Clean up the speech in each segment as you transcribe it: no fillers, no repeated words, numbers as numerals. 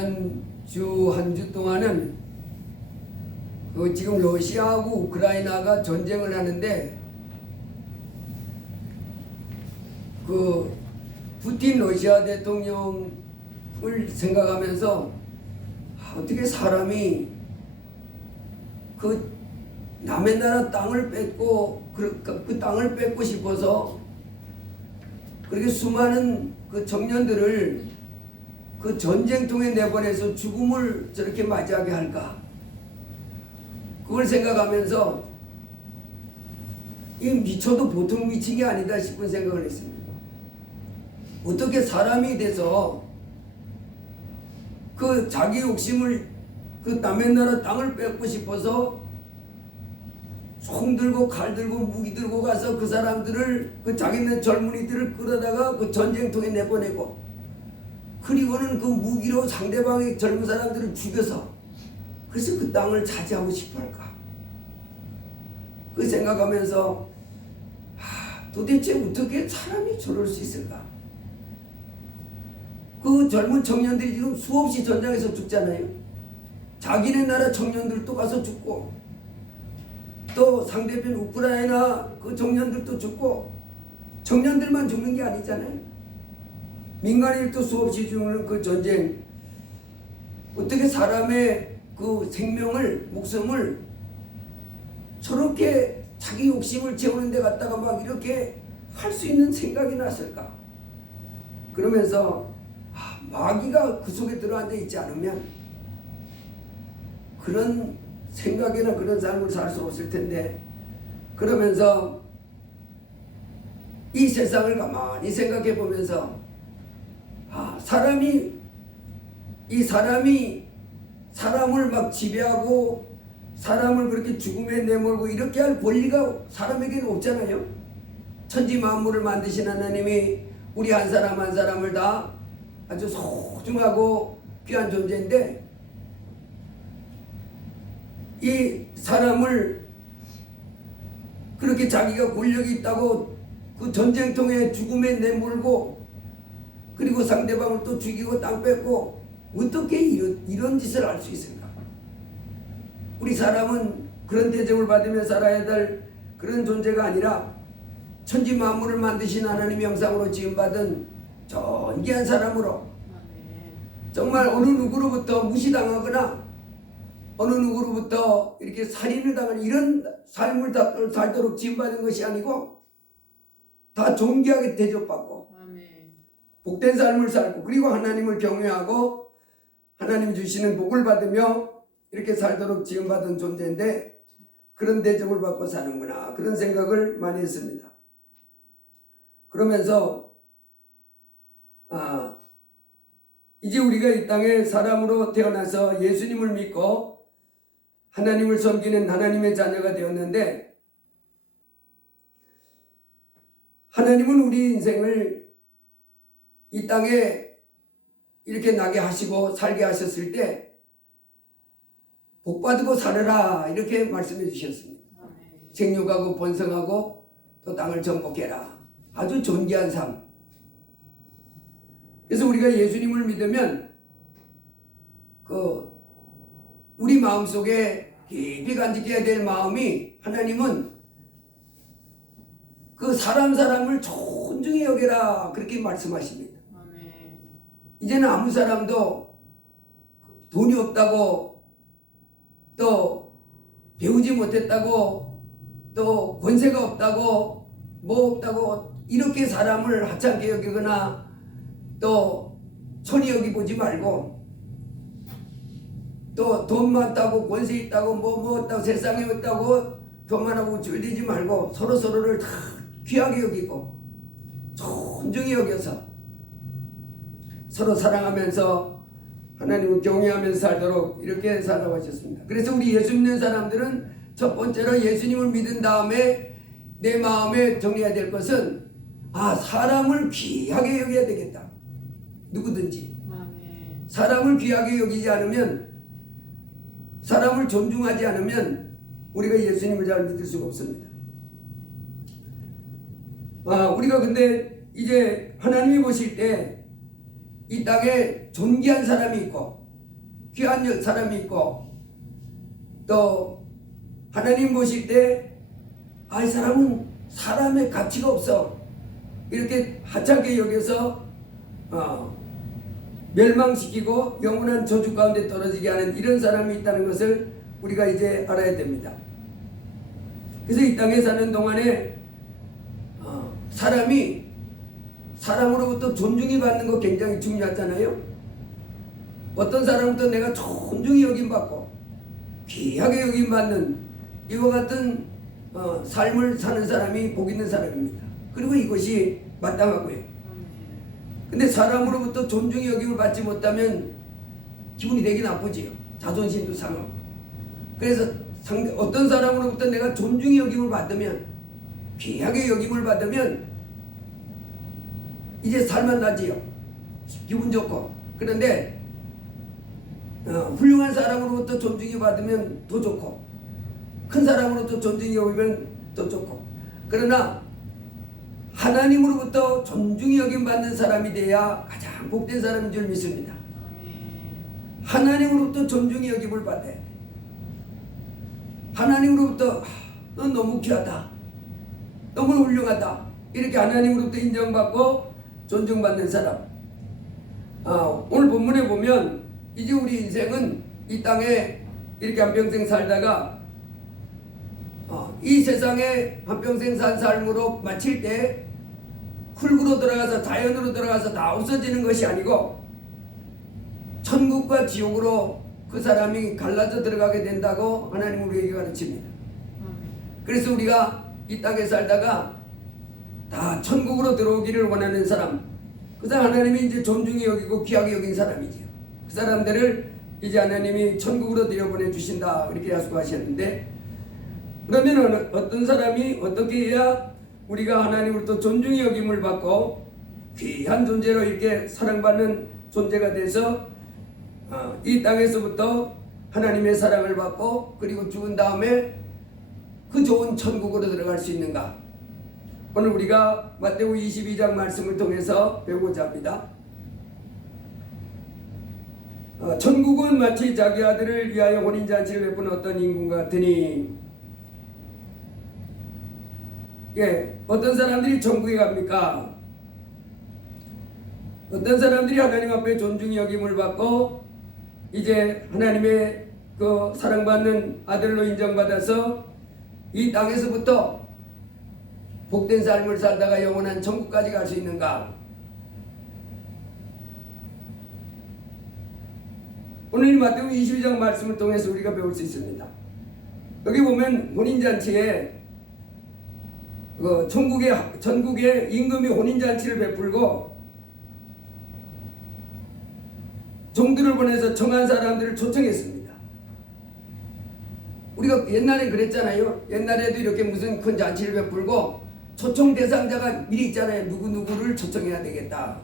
지난 주 한 주 동안은 지금 러시아하고 우크라이나가 전쟁을 하는데 푸틴 러시아 대통령을 생각하면서 어떻게 사람이 남의 나라 땅을 뺏고 그 땅을 뺏고 싶어서 그렇게 수많은 청년들을 전쟁통에 내보내서 죽음을 저렇게 맞이하게 할까? 그걸 생각하면서 이 미쳐도 보통 미친 게 아니다 싶은 생각을 했습니다. 어떻게 사람이 돼서 자기 욕심을 남의 나라 땅을 뺏고 싶어서 총 들고 칼 들고 무기 들고 가서 그 사람들을 자기네 젊은이들을 끌어다가 전쟁통에 내보내고 그리고는 무기로 상대방의 젊은 사람들을 죽여서 그래서 그 땅을 차지하고 싶어 할까? 그 생각하면서 도대체 어떻게 사람이 저럴 수 있을까? 젊은 청년들이 지금 수없이 전장에서 죽잖아요. 자기네 나라 청년들도 가서 죽고 또 상대편 우크라이나 청년들도 죽고 청년들만 죽는 게 아니잖아요. 민간인도 수없이 죽는 전쟁, 어떻게 사람의 생명을 목숨을 저렇게 자기 욕심을 채우는 데 갖다가 막 이렇게 할 수 있는 생각이 났을까? 그러면서 마귀가 그 속에 들어앉아 있지 않으면 그런 생각이나 그런 삶을 살 수 없을 텐데, 그러면서 이 세상을 가만히 생각해 보면서 사람이 사람을 막 지배하고 사람을 그렇게 죽음에 내몰고 이렇게 할 권리가 사람에게는 없잖아요. 천지 만물을 만드신 하나님이 우리 한 사람 한 사람을 다 아주 소중하고 귀한 존재인데, 이 사람을 그렇게 자기가 권력이 있다고 전쟁통에 죽음에 내몰고 그리고 상대방을 또 죽이고 땅 뺏고 어떻게 이런 짓을 할 수 있을까? 우리 사람은 그런 대접을 받으며 살아야 될 그런 존재가 아니라 천지 만물을 만드신 하나님의 형상으로 지음받은 존귀한 사람으로 정말 어느 누구로부터 무시당하거나 어느 누구로부터 이렇게 살인을 당하는 이런 삶을 살도록 지음받은 것이 아니고 다 존귀하게 대접받고 복된 삶을 살고 그리고 하나님을 경외하고 하나님 주시는 복을 받으며 이렇게 살도록 지음받은 존재인데 그런 대접을 받고 사는구나, 그런 생각을 많이 했습니다. 그러면서 이제 우리가 이 땅에 사람으로 태어나서 예수님을 믿고 하나님을 섬기는 하나님의 자녀가 되었는데, 하나님은 우리 인생을 이 땅에 이렇게 나게 하시고 살게 하셨을 때 복받고 살아라 이렇게 말씀해 주셨습니다. 생육하고 번성하고 또 땅을 정복해라. 아주 존귀한 삶. 그래서 우리가 예수님을 믿으면 우리 마음속에 깊이 간직해야 될 마음이, 하나님은 사람을 존중히 여겨라 그렇게 말씀하십니다. 이제는 아무 사람도 돈이 없다고 또 배우지 못했다고 또 권세가 없다고 뭐 없다고 이렇게 사람을 하찮게 여기거나 또 손히 여기 보지 말고, 또 돈 많다고 권세 있다고 뭐 없다고 세상에 없다고 교만하고 줄이지 말고 서로를 다 귀하게 여기고 존중히 여겨서 서로 사랑하면서 하나님을 경외하면서 살도록 이렇게 살아가셨습니다. 그래서 우리 예수 믿는 사람들은 첫 번째로 예수님을 믿은 다음에 내 마음에 정해야 될 것은 사람을 귀하게 여겨야 되겠다. 누구든지 사람을 귀하게 여기지 않으면, 사람을 존중하지 않으면 우리가 예수님을 잘 믿을 수가 없습니다. 우리가 근데 이제 하나님이 보실 때 이 땅에 존귀한 사람이 있고 귀한 사람이 있고 또 하나님 보실 때 이 사람은 사람의 가치가 없어 이렇게 하찮게 여겨서 멸망시키고 영원한 저주 가운데 떨어지게 하는 이런 사람이 있다는 것을 우리가 이제 알아야 됩니다. 그래서 이 땅에 사는 동안에 사람이 사람으로부터 존중이 받는 거 굉장히 중요하잖아요. 어떤 사람부터 내가 존중이 여김받고 귀하게 여김받는 이와 같은 삶을 사는 사람이 복 있는 사람입니다. 그리고 이것이 마땅하고요. 근데 사람으로부터 존중이 여김을 받지 못하면 기분이 되게 나쁘지요. 자존심도 상하고. 그래서 어떤 사람으로부터 내가 존중이 여김을 받으면, 귀하게 여김을 받으면 이제 살만나지요. 기분 좋고. 그런데 훌륭한 사람으로부터 존중이 받으면 더 좋고, 큰 사람으로부터 존중이 여기면 더 좋고. 그러나 하나님으로부터 존중이 여김 받는 사람이 돼야 가장 복된 사람인 줄 믿습니다. 하나님으로부터 존중이 여김을 받아야 돼. 하나님으로부터 넌 너무 귀하다, 너무 훌륭하다, 이렇게 하나님으로부터 인정받고 존중받는 사람. 오늘 본문에 보면 이제 우리 인생은 이 땅에 이렇게 한평생 살다가 이 세상에 한평생 산 삶으로 마칠 때 흙으로 들어가서 자연으로 들어가서 다 없어지는 것이 아니고 천국과 지옥으로 그 사람이 갈라져 들어가게 된다고 하나님은 우리에게 가르칩니다. 그래서 우리가 이 땅에 살다가 다 천국으로 들어오기를 원하는 사람, 그 사람 하나님이 이제 존중히 여기고 귀하게 여긴 사람이지요. 그 사람들을 이제 하나님이 천국으로 들여보내 주신다 이렇게 약속하셨는데, 그러면 어떤 사람이 어떻게 해야 우리가 하나님으로부터 존중의 여김을 받고 귀한 존재로 이렇게 사랑받는 존재가 돼서 이 땅에서부터 하나님의 사랑을 받고 그리고 죽은 다음에 그 좋은 천국으로 들어갈 수 있는가? 오늘 우리가 마태복음 22장 말씀을 통해서 배우고자 합니다. 천국은 마치 자기 아들을 위하여 혼인잔치를 베푼 어떤 인군 같으니, 어떤 사람들이 천국에 갑니까? 어떤 사람들이 하나님 앞에 존중의 여김을 받고 이제 하나님의 그 사랑받는 아들로 인정받아서 이 땅에서부터 복된 삶을 살다가 영원한 천국까지 갈 수 있는가? 오늘 마태복음 22장 말씀을 통해서 우리가 배울 수 있습니다. 여기 보면 혼인잔치에 천국의 임금이 혼인잔치를 베풀고 종들을 보내서 청한 사람들을 초청했습니다. 우리가 옛날에 그랬잖아요. 옛날에도 이렇게 무슨 큰 잔치를 베풀고 초청 대상자가 미리 있잖아요. 누구누구를 초청해야 되겠다.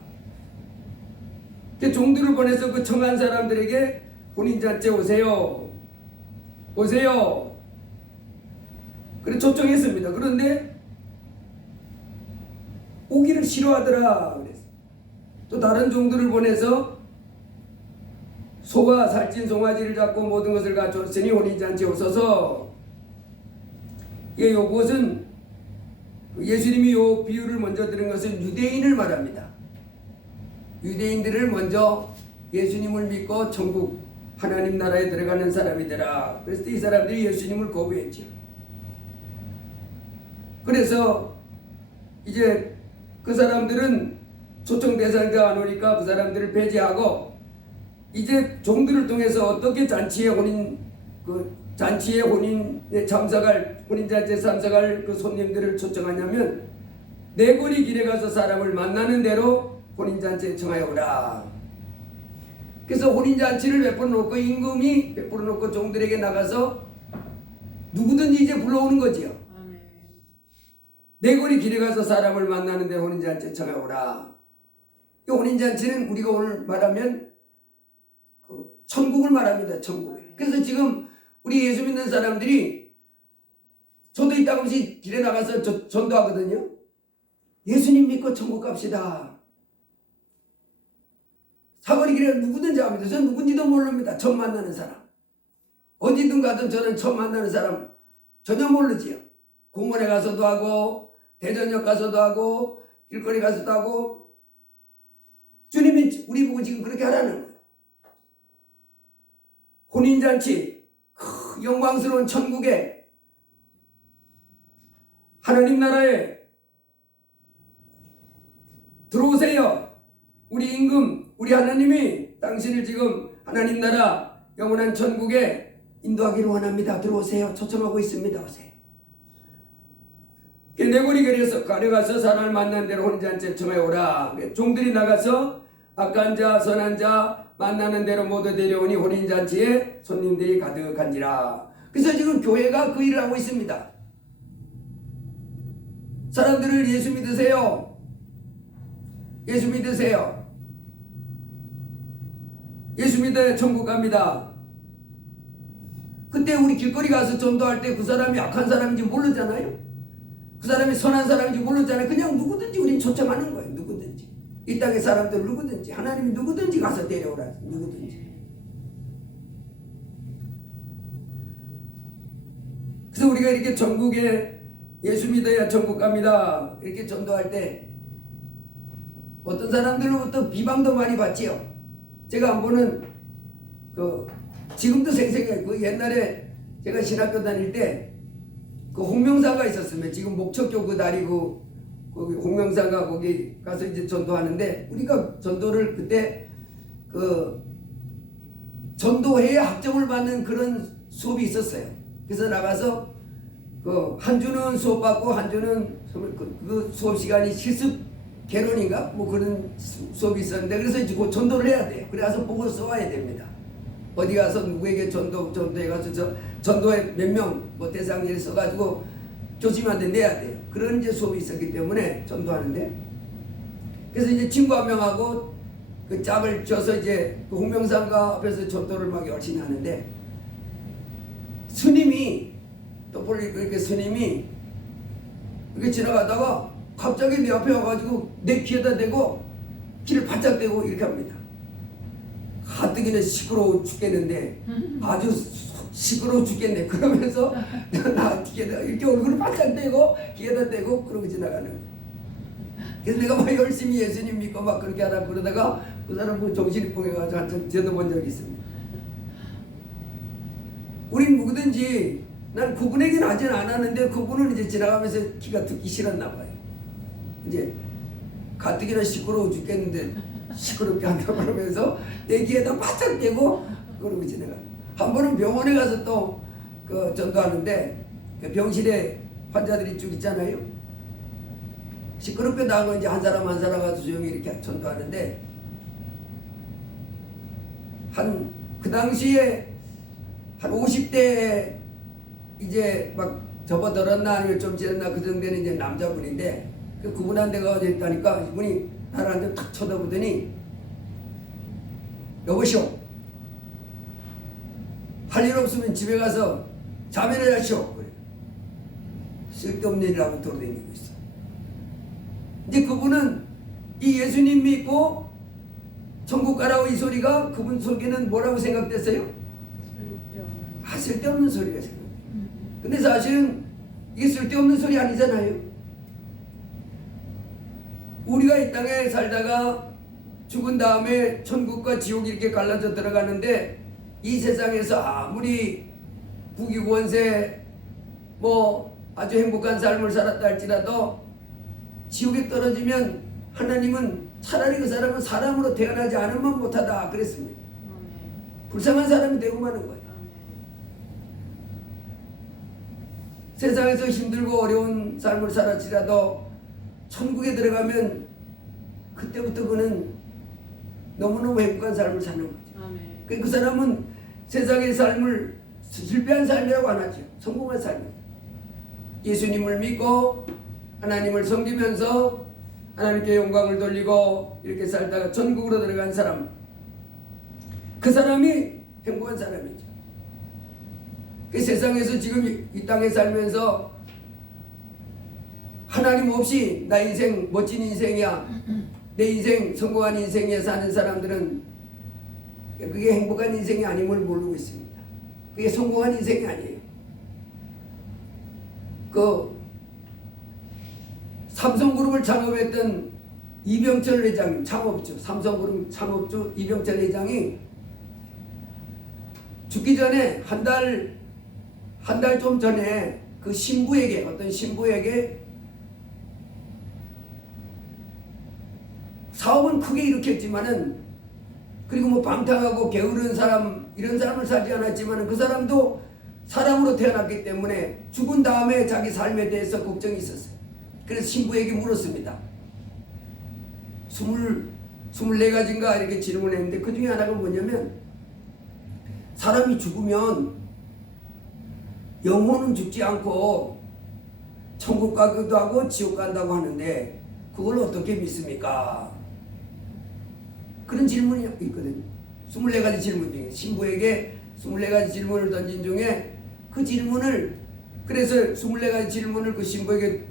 종들을 보내서 그 청한 사람들에게 혼인잔치에 오세요, 오세요, 그래 초청했습니다. 그런데 오기를 싫어하더라 그랬어요. 또 다른 종들을 보내서 소와 살찐 송아지를 잡고 모든 것을 갖추었으니 혼인잔치에 오소서. 요것은 예수님이 요 비유를 먼저 들은 것은 유대인을 말합니다. 유대인들을 먼저 예수님을 믿고 천국 하나님 나라에 들어가는 사람이더라. 그래서 이 사람들이 예수님을 거부했죠. 그래서 이제 그 사람들은 초청 대상자 안 오니까 그 사람들을 배제하고 이제 종들을 통해서 어떻게 잔치에 혼인에 참석할, 혼인잔치에 참석할 그 손님들을 초청하냐면 내거리 길에 가서 사람을 만나는 대로 혼인잔치에 청하여 오라. 그래서 혼인잔치를 베풀어 놓고 임금이 베풀어 놓고 종들에게 나가서 누구든지 이제 불러오는 거지요. 내거리 길에 가서 사람을 만나는 대로 혼인잔치에 청하여 오라. 이 혼인잔치는 우리가 오늘 말하면 천국을 말합니다. 천국. 그래서 지금 우리 예수 믿는 사람들이 저도 이따 없이 길에 나가서 전도하거든요. 예수님 믿고 천국 갑시다. 사거리 길에 누구든지 합니다. 저는 누군지도 모릅니다. 처음 만나는 사람. 어디든 가든 저는 처음 만나는 사람 전혀 모르지요. 공원에 가서도 하고 대전역 가서도 하고 길거리 가서도 하고 주님이 우리 보고 지금 그렇게 하라는 거예요. 혼인잔치 그 영광스러운 천국에 하나님 나라에 들어오세요. 우리 임금 우리 하나님이 당신을 지금 하나님 나라 영원한 천국에 인도하기를 원합니다. 들어오세요. 초청하고 있습니다. 오세요. 내고리 거리에서 가려가서 사람을 만난 대로 혼인잔치에 청하여 오라. 종들이 나가서 악한 자 선한 자 만나는 대로 모두 데려오니 혼인잔치에 손님들이 가득한지라. 그래서 지금 교회가 그 일을 하고 있습니다. 사람들을 예수 믿으세요. 예수 믿으세요. 예수 믿어야 천국 갑니다. 그때 우리 길거리 가서 전도할 때 그 사람이 악한 사람인지 모르잖아요. 그 사람이 선한 사람인지 모르잖아요. 그냥 누구든지 우린 초청하는 거예요. 누구든지. 이 땅의 사람들 누구든지. 하나님이 누구든지 가서 데려오라. 누구든지. 그래서 우리가 이렇게 전국에 예수 믿어야 천국 갑니다. 이렇게 전도할 때 어떤 사람들로부터 비방도 많이 받지요. 제가 안 보는 지금도 생생해요. 그 옛날에 제가 신학교 다닐 때 그 홍명사가 있었으면 지금 목척교 그 다리 거기 홍명사가 거기 가서 이제 전도하는데 우리가 전도를 그때 전도회에 학점을 받는 그런 수업이 있었어요. 그래서 나가서 한 주는 수업 받고 한 주는 그 수업 시간이 실습 개론인가 뭐 그런 수업이 있었는데 그래서 이제 그 전도를 해야 돼요. 그래서 보고 써와야 됩니다. 어디 가서 누구에게 전도해 가서 전도에 몇 명 뭐 대상자를 써가지고 교수님한테 내야 돼요. 그런 이제 수업이 있었기 때문에 전도하는데 그래서 이제 친구 한 명하고 그 짝을 져서 이제 그 홍명상가 앞에서 전도를 막 열심히 하는데 스님이 이렇게 스님이 이렇게 지나가다가 갑자기 내 앞에 와가지고 내 귀에다 대고 귀를 바짝 대고 이렇게 합니다. 가뜩이나 시끄러워 죽겠는데 아주 시끄러워 죽겠네. 그러면서 나 귀에다 이렇게 얼굴을 바짝 대고 귀에다 대고 그러고 지나가는 거예요. 그래서 내가 막 열심히 예수님 믿고 막 그렇게 하라 그러다가 그 사람 그 정신이 뽕해가지고 한참 제도본 적이 있습니다. 우린 누구든지 난 그분에게는 하진 않았는데 그분은 이제 지나가면서 귀가 듣기 싫었나 봐요. 이제 가뜩이나 시끄러워 죽겠는데 시끄럽게 한다 그러면서 내 귀에다 바짝 대고 그러고 지나가. 한 번은 병원에 가서 또 그 전도하는데 그 병실에 환자들이 쭉 있잖아요. 시끄럽게 나가면 이제 한 사람 가서 조용히 이렇게 전도하는데 그 당시에 한 50대 이제 막 접어들었나 아니면 좀 지났나 그 정도는 이제 남자분인데 그분한테 가서 했다니까 이분이 나를 한테 탁 쳐다보더니 여보시오 할 일 없으면 집에 가서 자면을 하시오. 그래. 쓸데없는 일이라고 돌아다니고 있어. 이제 그분은 이 예수님 믿고 천국 가라고 이 소리가 그분 속에는 뭐라고 생각됐어요? 쓸데없는 소리가 생각돼요. 근데 사실은 이게 쓸데없는 소리 아니잖아요. 우리가 이 땅에 살다가 죽은 다음에 천국과 지옥이 이렇게 갈라져 들어가는데 이 세상에서 아무리 부귀권세 뭐 아주 행복한 삶을 살았다 할지라도 지옥에 떨어지면 하나님은 차라리 그 사람은 사람으로 태어나지 않으면 못하다 그랬습니다. 불쌍한 사람이 되고 마는 거예요. 세상에서 힘들고 어려운 삶을 살았지라도 천국에 들어가면 그때부터 그는 너무너무 행복한 삶을 사는 거죠. 그 사람은 세상의 삶을 실패한 삶이라고 안 하죠. 성공한 삶이에요. 예수님을 믿고 하나님을 섬기면서 하나님께 영광을 돌리고 이렇게 살다가 천국으로 들어간 사람, 그 사람이 행복한 사람이죠. 그 세상에서 지금 이 땅에 살면서 하나님 없이 나 인생 멋진 인생이야, 내 인생 성공한 인생에 사는 사람들은 그게 행복한 인생이 아님을 모르고 있습니다. 그게 성공한 인생이 아니에요. 그 삼성그룹을 창업했던 이병철 회장님, 창업주, 삼성그룹 창업주 이병철 회장이 죽기 전에 한 달 좀 전에 그 신부에게, 어떤 신부에게 사업은 크게 일으켰지만은, 그리고 뭐 방탕하고 게으른 사람, 이런 사람을 살지 않았지만은 그 사람도 사람으로 태어났기 때문에 죽은 다음에 자기 삶에 대해서 걱정이 있었어요. 그래서 신부에게 물었습니다. 24가지인가 이렇게 질문했는데 그 중에 하나가 뭐냐면, 사람이 죽으면 영혼은 죽지 않고 천국 가기도 하고 지옥 간다고 하는데 그걸 어떻게 믿습니까? 그런 질문이 있거든요. 24가지 질문 중에 신부에게 24가지 질문을 던진 중에 그 질문을, 그래서 24가지 질문을 그 신부에게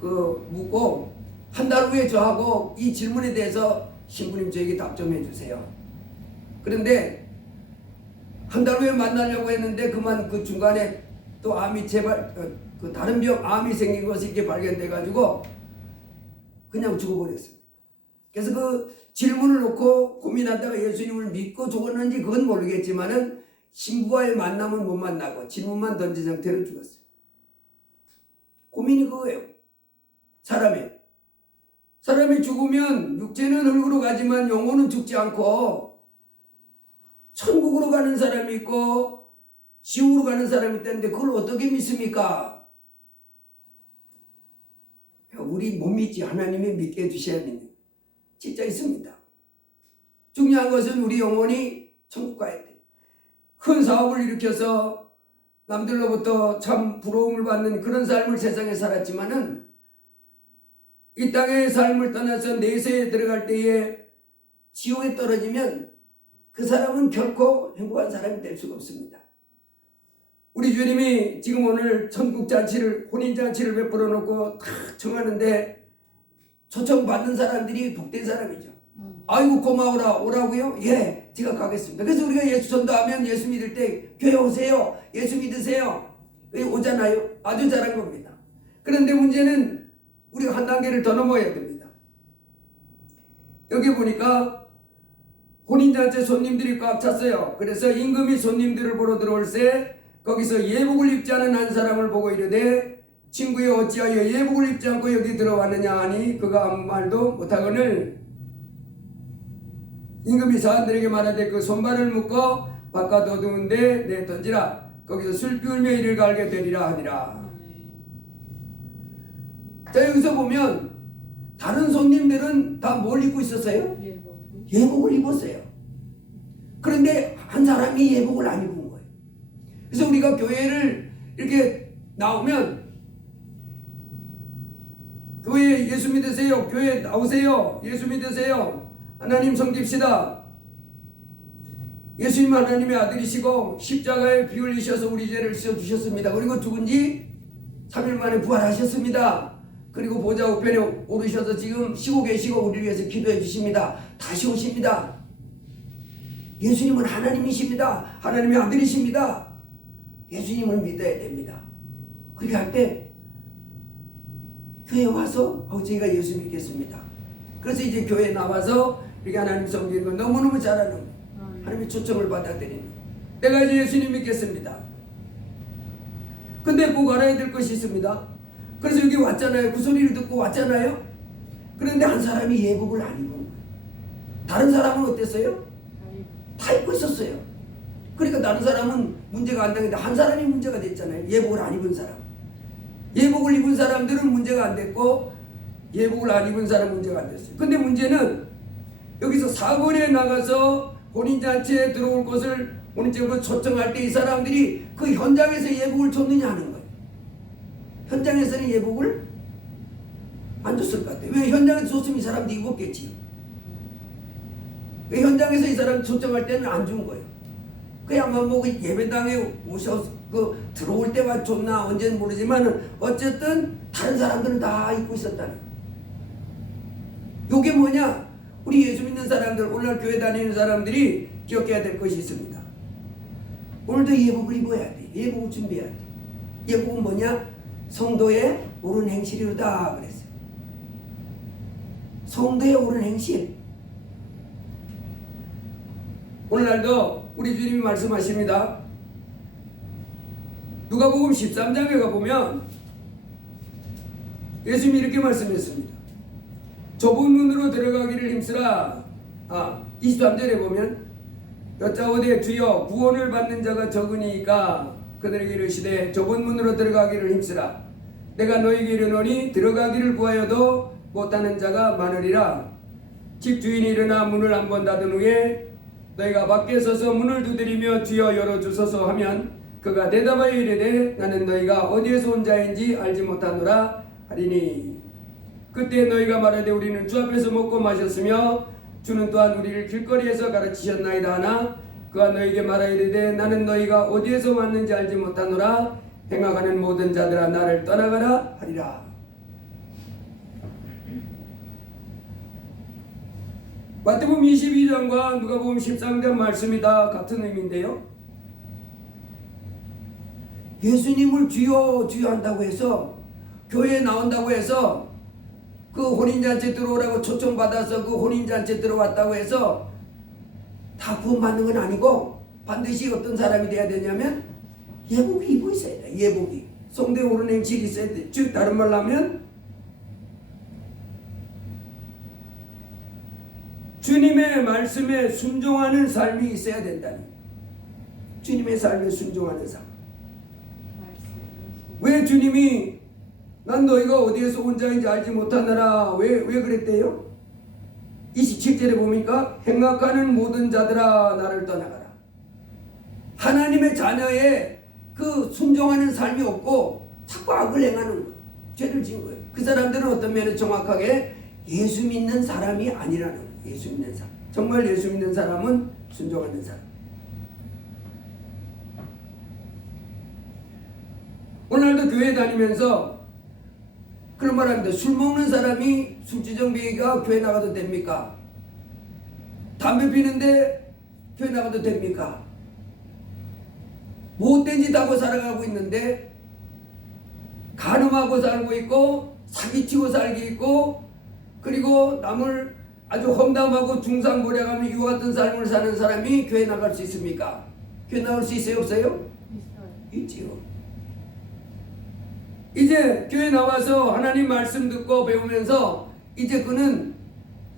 묻고, 한 달 후에 저하고 이 질문에 대해서 신부님 저에게 답 좀 해주세요. 그런데 한 달 후에 만나려고 했는데 그만 그 중간에 또 암이 그 다른 병 암이 생긴 것이 이렇게 발견돼 가지고 그냥 죽어버렸습니다. 그래서 그 질문을 놓고 고민하다가 예수님을 믿고 죽었는지 그건 모르겠지만은 신부와의 만남은 못 만나고 질문만 던진 상태로 죽었어요. 고민이 그거예요. 사람이 죽으면 육체는 흙으로 가지만 영혼은 죽지 않고 천국으로 가는 사람이 있고 지옥으로 가는 사람이 있다는데 그걸 어떻게 믿습니까? 우리 못 믿지. 하나님이 믿게 해주셔야 됩니다. 진짜 있습니다. 중요한 것은 우리 영혼이 천국 가야 돼. 큰 사업을 일으켜서 남들로부터 참 부러움을 받는 그런 삶을 세상에 살았지만은 이 땅의 삶을 떠나서 내세에 들어갈 때에 지옥에 떨어지면 그 사람은 결코 행복한 사람이 될 수가 없습니다. 우리 주님이 지금 오늘 천국잔치를, 혼인잔치를 베풀어 놓고 탁 정하는데 초청받는 사람들이 복된 사람이죠. 아이고 고마워라, 오라고요? 예, 제가 가겠습니다. 그래서 우리가 예수 전도하면, 예수 믿을 때 교회 오세요, 예수 믿으세요, 오잖아요. 아주 잘한 겁니다. 그런데 문제는 우리가 한 단계를 더 넘어야 됩니다. 여기 보니까 혼인잔치 손님들이 꽉 찼어요. 그래서 임금이 손님들을 보러 들어올세 거기서 예복을 입지 않은 한 사람을 보고 이르되 친구여 어찌하여 예복을 입지 않고 여기 들어왔느냐 하니 그가 아무 말도 못하거늘 임금이 사람들에게 말하되 그 손발을 묶어 바깥 어두운 데 내던지라 거기서 술 피우며 이를 갈게 되리라 하니라. 자, 여기서 보면 다른 손님들은 다 뭘 입고 있었어요? 예복을 입었어요. 그런데 한 사람이 예복을 안 입은 거예요. 그래서 우리가 교회를 이렇게 나오면 교회 예수 믿으세요, 교회 나오세요, 예수 믿으세요, 하나님 섬깁시다, 예수님 하나님의 아들이시고 십자가에 피 흘리셔서 우리 죄를 씻어주셨습니다. 그리고 죽은 지 3일 만에 부활하셨습니다. 그리고 보좌 우편에 오르셔서 지금 쉬고 계시고 우리를 위해서 기도해 주십니다. 다시 오십니다. 예수님은 하나님이십니다. 하나님의 아들이십니다. 예수님을 믿어야 됩니다. 그렇게 할 때 교회에 와서 저희가 예수 믿겠습니다. 그래서 이제 교회에 나와서 이렇게 하나님 섬기는 건 너무너무 잘하는 거예요. 하나님의 초청을 받아들이는 거예요. 내가 이제 예수님 믿겠습니다. 근데 꼭 알아야 될 것이 있습니다. 그래서 여기 왔잖아요. 그 소리를 듣고 왔잖아요. 그런데 한 사람이 예복을 안 입은 거예요. 다른 사람은 어땠어요? 다 입고 있었어요. 그러니까 다른 사람은 문제가 안 되는데 한 사람이 문제가 됐잖아요. 예복을 안 입은 사람. 예복을 입은 사람들은 문제가 안 됐고 예복을 안 입은 사람은 문제가 안 됐어요. 근데 문제는 여기서 사거리에 나가서 혼인잔치에 들어올 것을 혼인적으로 초청할 때 이 사람들이 그 현장에서 예복을 줬느냐 하는 거예요. 현장에서는 예복을 안 줬을 것 같아요. 왜? 현장에서 줬으면 이 사람도 입었겠지. 왜 현장에서 이 사람 초청할 때는 안 준 거예요. 그야만 뭐 예배당에 오셔서 들어올 때만 줬나 언제는 모르지만 어쨌든 다른 사람들은 다 입고 있었다는. 요게 뭐냐? 우리 예수 믿는 사람들, 오늘날 교회 다니는 사람들이 기억해야 될 것이 있습니다. 오늘도 예복을 입어야 돼. 예복을 준비해야 돼. 예복은 뭐냐? 성도의 옳은 행실이로다 그랬어요. 성도의 옳은 행실. 오늘날도 우리 주님이 말씀하십니다. 누가복음 13장에 가보면 예수님이 이렇게 말씀했습니다. 좁은 문으로 들어가기를 힘쓰라. 23절에 보면 여짜오되 주여 구원을 받는 자가 적으니까 그들에게 이르시되 좁은 문으로 들어가기를 힘쓰라. 내가 너희에게 이르노니 들어가기를 구하여도 못하는 자가 많으리라. 집주인이 일어나 문을 한 번 닫은 후에 너희가 밖에 서서 문을 두드리며 주여 열어주소서 하면 그가 대답하여 이르되 나는 너희가 어디에서 온 자인지 알지 못하노라 하리니 그때 너희가 말하되 우리는 주 앞에서 먹고 마셨으며 주는 또한 우리를 길거리에서 가르치셨나이다 하나 그가 너희에게 말하여 이르되 나는 너희가 어디에서 왔는지 알지 못하노라 행악하는 모든 자들아 나를 떠나가라 하리라. 마태복음 22장과 누가복음 13장 말씀이 다 같은 의미인데요. 예수님을 주여 주여 한다고 해서 교회에 나온다고 해서 그 혼인잔치 들어오라고 초청받아서 그 혼인잔치 들어왔다고 해서 다 구원받는 건 아니고 반드시 어떤 사람이 돼야 되냐면 예복이 입어 있어야 돼. 예복이 성도의 옳은 행실이 있어야 돼. 즉 다른 말로 하면 주님의 말씀에 순종하는 삶이 있어야 된다니. 주님의 삶에 순종하는 삶. 왜 주님이 난 너희가 어디에서 온 자인지 알지 못하느라 왜 그랬대요? 27절에 보니까 행악하는 모든 자들아 나를 떠나가라. 하나님의 자녀의 그 순종하는 삶이 없고 자꾸 악을 행하는 거예요. 죄를 지은 거예요. 그 사람들은 어떤 면에 정확하게 예수 믿는 사람이 아니라는 거예요. 예수 믿는 사람. 정말 예수 믿는 사람은 순종하는 사람. 오늘도 교회 다니면서 그런 말 합니다. 술 먹는 사람이 술주정뱅이가 교회 나가도 됩니까? 담배 피는데 교회 나가도 됩니까? 못된 짓 하고 살아가고 있는데 간음하고 살고 있고 사기치고 살고 있고 그리고 남을 아주 험담하고 중상모략하며 이와 같은 삶을 사는 사람이 교회 나갈 수 있습니까? 교회 나갈 수 있어요? 없어요? 있지요. 이제 교회 나와서 하나님 말씀 듣고 배우면서 이제 그는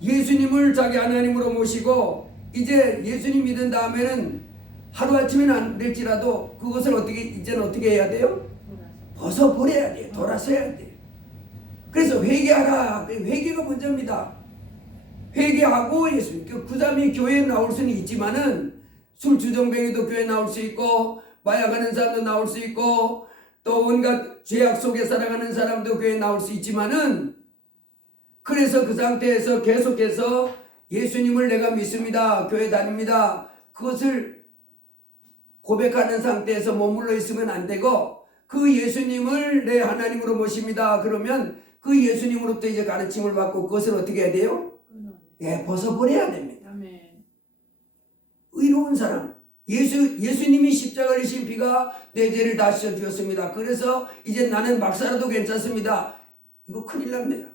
예수님을 자기 하나님으로 모시고 이제 예수님 믿은 다음에는 하루아침에는 안 될지라도 그것을 이제는 어떻게 해야 돼요? 벗어버려야 돼요. 돌아서야 돼요. 그래서 회개하라. 회개가 먼저입니다. 회개하고 예수님. 그 사람이 교회에 나올 수는 있지만은 술주정뱅이도 교회에 나올 수 있고 마약하는 사람도 나올 수 있고 또 온갖 죄악 속에 살아가는 사람도 교회에 나올 수 있지만은 그래서 그 상태에서 계속해서 예수님을 내가 믿습니다. 교회 다닙니다. 그것을 고백하는 상태에서 머물러 있으면 안 되고 그 예수님을 내 하나님으로 모십니다. 그러면 그 예수님으로부터 이제 가르침을 받고 그것을 어떻게 해야 돼요? 벗어버려야 됩니다. 아멘. 의로운 사람. 예수님이 십자가를 지신 피가 내 죄를 다 씻어주었습니다. 그래서 이제 나는 막 살아도 괜찮습니다. 이거 큰일 납니다.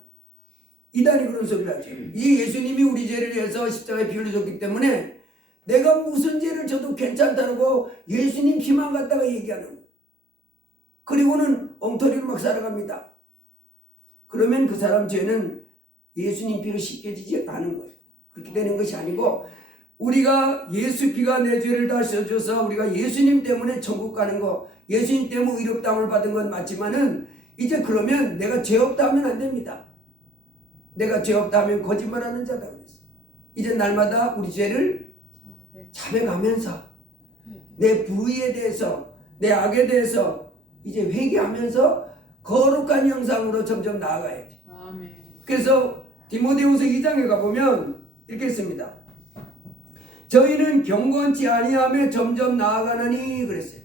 이단이 그런 소리를 하죠. 이 예수님이 우리 죄를 위해서 십자가에 피 흘려줬기 때문에 내가 무슨 죄를 져도 괜찮다고 예수님 피만 갖다가 얘기하는 거예요. 그리고는 엉터리로 막 살아갑니다. 그러면 그 사람 죄는 예수님 피로 씻겨지지 않은 거예요. 그렇게 되는 것이 아니고 우리가 예수 피가 내 죄를 다 씻어줘서 우리가 예수님 때문에 천국 가는 거, 예수님 때문에 의롭다함을 받은 건 맞지만은 이제 그러면 내가 죄 없다 하면 안 됩니다. 내가 죄 없다 하면 거짓말하는 자다 그랬어. 이제 날마다 우리 죄를 자백하면서 내 불의에 대해서 내 악에 대해서 이제 회개하면서 거룩한 형상으로 점점 나아가야지. 아멘. 그래서 디모데후서 2장에 가보면 이렇게 했습니다. 저희는 경건치 아니하며 점점 나아가나니 그랬어요.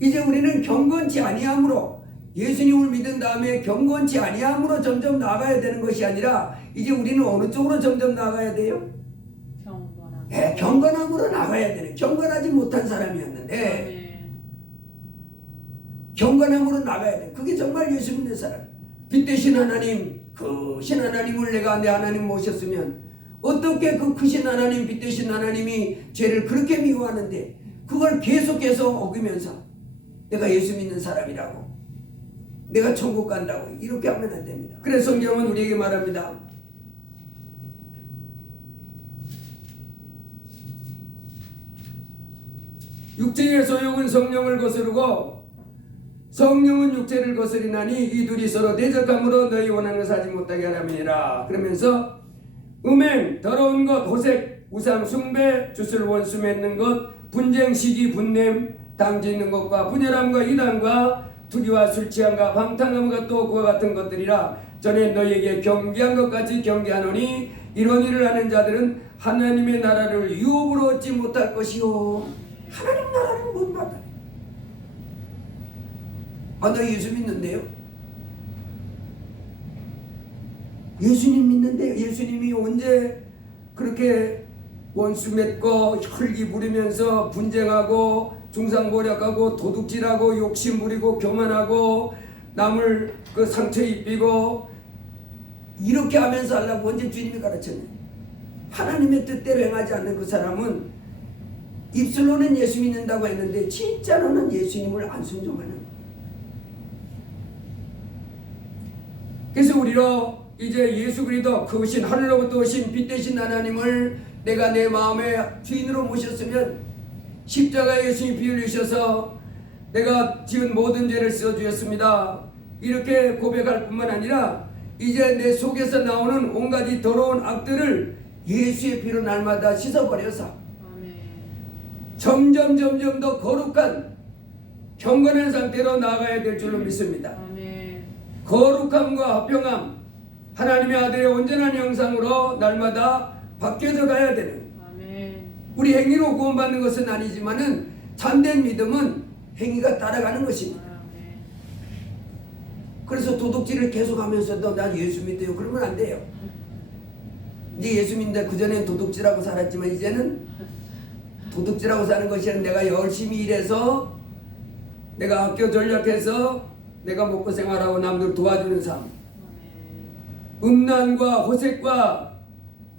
이제 우리는 경건치 아니함으로 예수님을 믿은 다음에 경건치 아니함으로 점점 나아가야 되는 것이 아니라 이제 우리는 어느 쪽으로 점점 나아가야 돼요? 경건함. 경건함으로 나가야 되네. 경건하지 못한 사람이었는데 아멘. 경건함으로 나가야 돼. 그게 정말 예수 믿는 사람. 빛 대신 하나님, 크신 하나님을 내가 내 하나님 모셨으면 어떻게 그 크신 하나님, 빛 대신 하나님이 죄를 그렇게 미워하는데 그걸 계속해서 어기면서 내가 예수 믿는 사람이라고, 내가 천국 간다고 이렇게 하면 안 됩니다. 그래서 성경은 우리에게 말합니다. 육체의 소욕은 성령을 거스르고 성령은 육체를 거스리나니 이 둘이 서로 대적함으로 너희 원하는 것을 하지 못하게 하람이니라. 그러면서 음행, 더러운 것, 호색, 우상, 숭배, 주술, 원수 맺는 것, 분쟁, 시기, 분냄, 당짓는 것과 분열함과 이단과 투기와 술 취함과 방탕함과 또 그와 같은 것들이라. 전에 너희에게 경계한 것 같이 경계하노니 이런 일을 하는 자들은 하나님의 나라를 유업으로 얻지 못할 것이요. 하나님 나라를 못 받아. 나 예수 믿는데요. 예수님 믿는데 예수님이 언제 그렇게 원수 맺고 혈기 부리면서 분쟁하고 중상모략하고 도둑질하고 욕심 부리고 교만하고 남을 그 상처 입히고 이렇게 하면서 하려고 언제 주님이 가르쳤냐. 하나님의 뜻대로 행하지 않는 그 사람은 입술로는 예수 믿는다고 했는데 진짜로는 예수님을 안 순종하는 거예요. 그래서 우리로 이제 예수 그리스도 크신 하늘로부터 오신 빛 대신 하나님을 내가 내 마음의 주인으로 모셨으면 십자가에 예수님이 피 흘리셔서 내가 지은 모든 죄를 씻어주셨습니다. 이렇게 고백할 뿐만 아니라 이제 내 속에서 나오는 온갖 더러운 악들을 예수의 피로 날마다 씻어버려서 점점 더 거룩한 경건한 상태로 나아가야 될 줄로 믿습니다. 거룩함과 화평함, 하나님의 아들의 온전한 형상으로 날마다 바뀌어져 가야 되는, 우리 행위로 구원받는 것은 아니지만은 참된 믿음은 행위가 따라가는 것입니다. 그래서 도둑질을 계속하면서도 난 예수 믿어요 그러면 안 돼요. 이제 예수 믿는데 그전엔 도둑질하고 살았지만 이제는 도둑질하고 사는 것이 아니라 내가 열심히 일해서 내가 학교 전략해서 내가 먹고 생활하고 남들 도와주는 삶. 음란과 호색과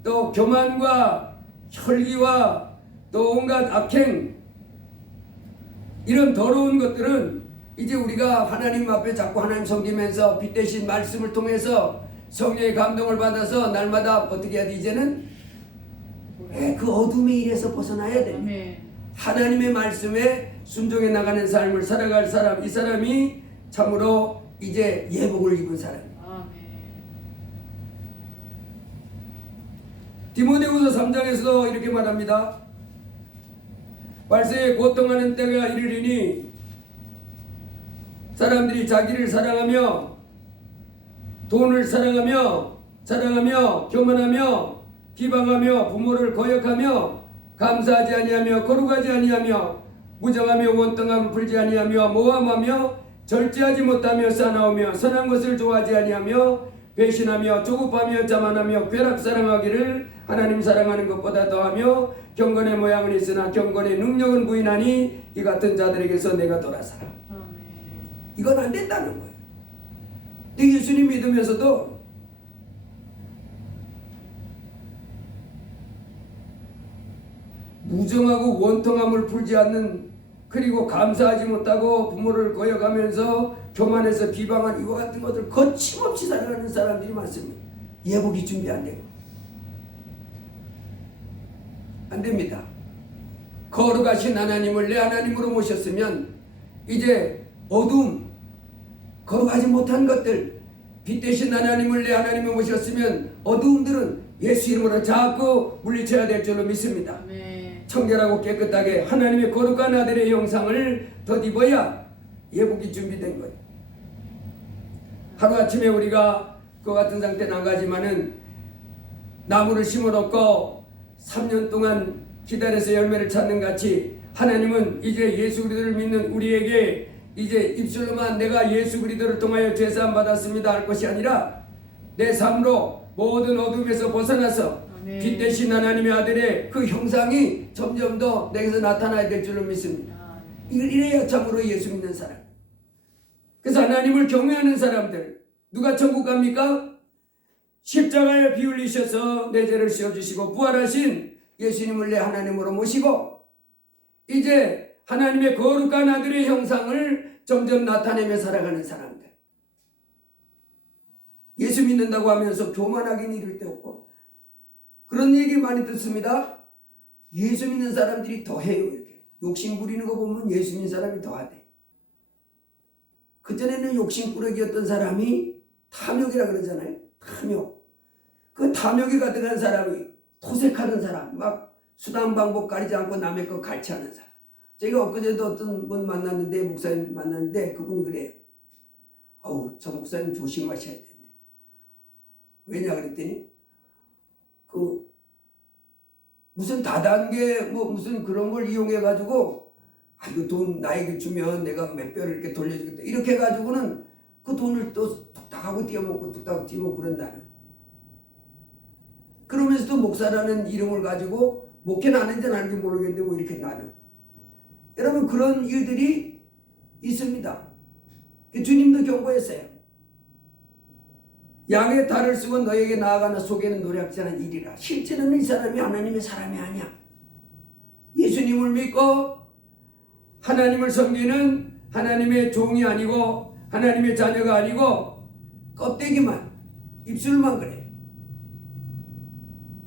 또 교만과 혈기와 또 온갖 악행, 이런 더러운 것들은 이제 우리가 하나님 앞에 자꾸 하나님 섬기면서 빛 대신 말씀을 통해서 성령의 감동을 받아서 날마다 어떻게 해야 돼? 이제는 그 어둠의 일에서 벗어나야 됩니다. 하나님의 말씀에 순종해 나가는 삶을 살아갈 사람, 이 사람이 참으로 이제 예복을 입은 사람입니다. 디모데후서 3장에서도 이렇게 말합니다. 말세에 고통하는 때가 이르리니 사람들이 자기를 사랑하며 돈을 사랑하며 교만하며 비방하며 부모를 거역하며 감사하지 아니하며 거룩하지 아니하며 무정하며 원통함을 풀지 아니하며 모함하며 절제하지 못하며 싸나우며 선한 것을 좋아하지 아니하며 배신하며 조급하며 자만하며 쾌락 사랑하기를 하나님 사랑하는 것보다 더하며 경건의 모양은 있으나 경건의 능력은 부인하니 이 같은 자들에게서 내가 돌아서라. 이건 안 된다는 거예요. 근데 예수님 믿으면서도 무정하고 원통함을 풀지 않는, 그리고 감사하지 못하고 부모를 거역하면서 교만해서 비방한 이와 같은 것들 거침없이 살아가는 사람들이 많습니다. 예복이 준비 안 되고 안 됩니다. 거룩하신 하나님을 내 하나님으로 모셨으면 이제 어둠, 거룩하지 못한 것들, 빛 대신 하나님을 내 하나님으로 모셨으면 어두움들은 예수 이름으로 자꾸 물리쳐야 될 줄로 믿습니다. 청결하고 깨끗하게 하나님의 거룩한 아들의 형상을 덧입어야 예복이 준비된 거예요. 하루아침에 우리가 그 같은 상태는 안 가지만은 나무를 심어놓고 3년 동안 기다려서 열매를 찾는 같이 하나님은 이제 예수 그리스도를 믿는 우리에게 이제 입술로만 내가 예수 그리스도를 통하여 죄사함 받았습니다 할 것이 아니라 내 삶으로 모든 어둠에서 벗어나서 빛 대신 하나님의 아들의 그 형상이 점점 더 내게서 나타나야 될 줄로 믿습니다. 이래야 참으로 예수 믿는 사람. 그래서 하나님을 경외하는 사람들, 누가 천국 갑니까? 십자가에 피 흘리셔서 내 죄를 씌워주시고 부활하신 예수님을 내 하나님으로 모시고 이제 하나님의 거룩한 아들의 형상을 점점 나타내며 살아가는 사람들. 예수 믿는다고 하면서 교만하긴 이를 데 없고 그런 얘기 많이 듣습니다. 예수 믿는 사람들이 더 해요. 이렇게 욕심 부리는 거 보면 예수 믿는 사람이 더 하대. 그전에는 욕심꾸러기였던 사람이 탐욕이라 그러잖아요. 탐욕. 그 탐욕이 가득한 사람이 토색하는 사람, 막 수단 방법 가리지 않고 남의 것 갈취하는 사람. 제가 엊그제도 어떤 분 만났는데, 목사님 만났는데 그분이 그래요. 어우, 저 목사님 조심하셔야 된대. 왜냐 그랬더니 무슨 다단계 무슨 그런 걸 이용해 가지고 이거 돈 나에게 주면 내가 몇 배를 이렇게 돌려주겠다 이렇게 해가지고는 그 돈을 또 뚝딱하고 띄어먹고 뚝딱하고 띄어먹고 그런다는. 그러면서도 목사라는 이름을 가지고 목회는 하는지는 아닌지 모르겠는데 뭐 이렇게 나는. 여러분 그런 일들이 있습니다. 주님도 경고했어요. 양의 탈을 쓰고 너에게 나아가나 속에는 노략지 않은 일이라. 실제로는 이 사람이 하나님의 사람이 아니야. 예수님을 믿고 하나님을 섬기는 하나님의 종이 아니고 하나님의 자녀가 아니고 껍데기만, 입술만 그래.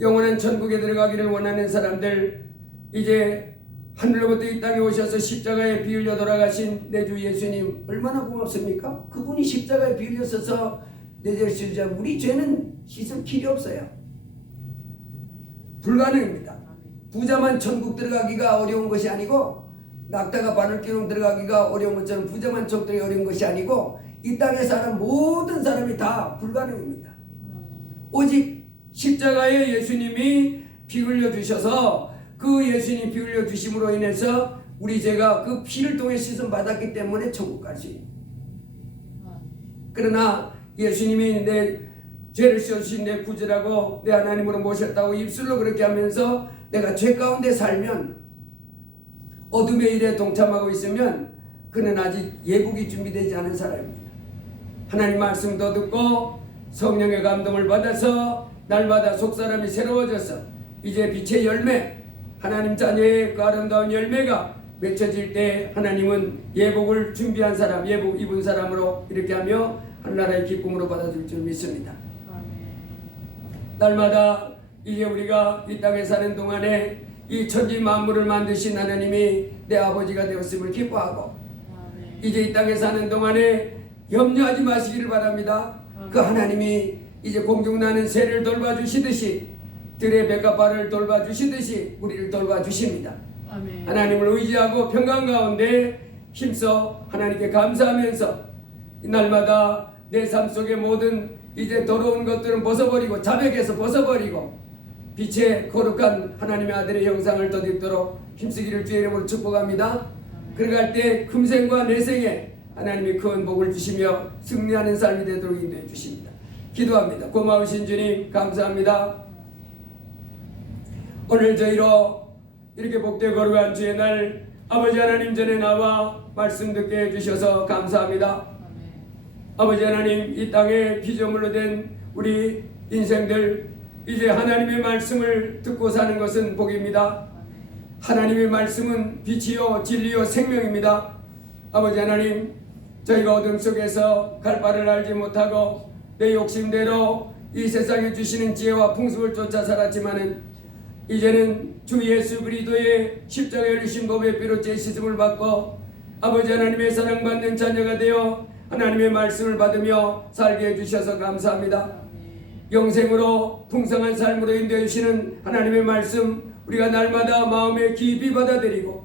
영원한 천국에 들어가기를 원하는 사람들, 이제 하늘로부터 이 땅에 오셔서 십자가에 피 흘려 돌아가신 내 주 예수님 얼마나 고맙습니까? 그분이 십자가에 피 흘려서서 내 죄를 씻으자. 우리 죄는 씻을 길이 없어요. 불가능입니다. 부자만 천국 들어가기가 어려운 것이 아니고 낙타가 바늘기둥 들어가기가 어려운 것처럼 부자만 천국 들어가기 어려운 것이 아니고 이 땅에 사는 모든 사람이 다 불가능입니다. 오직 십자가에 예수님이 피 흘려 주셔서 그 예수님이 피 흘려 주심으로 인해서 우리 죄가 그 피를 통해 씻음 받았기 때문에 천국 갈 수 있는. 그러나 예수님이 내 죄를 씌워주신 내 구주라고 내 하나님으로 모셨다고 입술로 그렇게 하면서 내가 죄 가운데 살면 어둠의 일에 동참하고 있으면 그는 아직 예국이 준비되지 않은 사람입니다. 하나님 말씀 더 듣고 성령의 감동을 받아서 날마다 속사람이 새로워져서 이제 빛의 열매, 하나님 자녀의 그 아름다운 열매가 맺혀질 때 하나님은 예복을 준비한 사람, 예복 입은 사람으로 이렇게 하며 하늘나라의 기쁨으로 받아줄 줄 믿습니다. 날마다 이제 우리가 이 땅에 사는 동안에 이 천지 만물을 만드신 하나님이 내 아버지가 되었음을 기뻐하고 이제 이 땅에 사는 동안에 염려하지 마시기를 바랍니다. 그 하나님이 이제 공중나는 새를 돌봐주시듯이 들의 백합화를 돌봐주시듯이 우리를 돌봐주십니다. 하나님을 의지하고 평강 가운데 힘써 하나님께 감사하면서 날마다 내 삶 속의 모든 이제 더러운 것들은 벗어버리고 자백에서 벗어버리고 빛의 거룩한 하나님의 아들의 형상을 덧입도록 힘쓰기를 주의 이름으로 축복합니다. 그러갈 때 금생과 내생에 하나님이 큰 복을 주시며 승리하는 삶이 되도록 인도해 주십니다. 기도합니다. 고마우신 주님 감사합니다. 오늘 저희로 이렇게 복되고 거룩한 주의 날 아버지 하나님 전에 나와 말씀 듣게 해주셔서 감사합니다. 아버지 하나님 이 땅에 피조물로 된 우리 인생들 이제 하나님의 말씀을 듣고 사는 것은 복입니다. 하나님의 말씀은 빛이요 진리요 생명입니다. 아버지 하나님 저희가 어둠 속에서 갈 바를 알지 못하고 내 욕심대로 이 세상에 주시는 지혜와 풍습을 쫓아 살았지만은 이제는 주 예수 그리스도의 십자가에 흘리신 보배 피로 죄 씻음을 받고 아버지 하나님의 사랑받는 자녀가 되어 하나님의 말씀을 받으며 살게 해주셔서 감사합니다. 영생으로 풍성한 삶으로 인도해 주시는 하나님의 말씀 우리가 날마다 마음에 깊이 받아들이고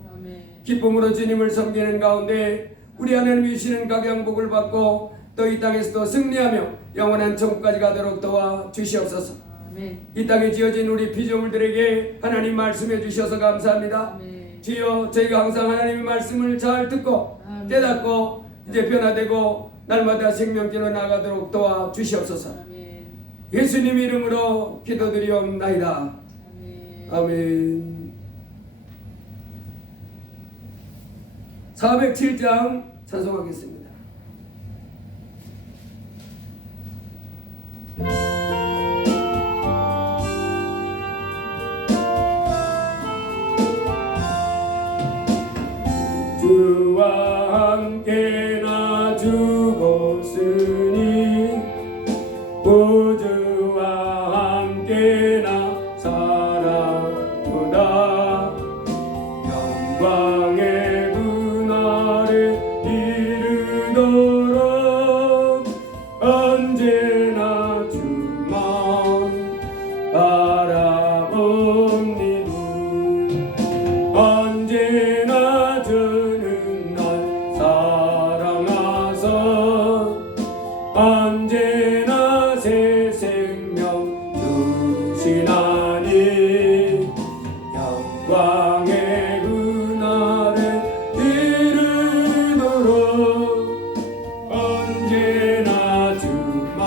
기쁨으로 주님을 섬기는 가운데 우리 하나님이 주시는 각양복을 받고 또 이 땅에서도 승리하며 영원한 천국까지 가도록 도와 주시옵소서. 이 땅에 지어진 우리 피조물들에게 하나님 말씀해 주셔서 감사합니다. 주여 저희가 항상 하나님의 말씀을 잘 듣고 깨닫고 이제 변화되고 날마다 생명길로 나가도록 도와 주시옵소서. 예수님 이름으로 기도드리옵나이다. 아멘. 407장 찬송하겠습니다. 주와 함께 나 죽었으니 우주와 함께 나 살았구나. 영광의 그날에 이르도록 언제나 주만 바라봅니다. 언제나 주는 날 사랑하사 언제나 새 생명 주시나니. 영광의 그날에 이르도록 언제나 주만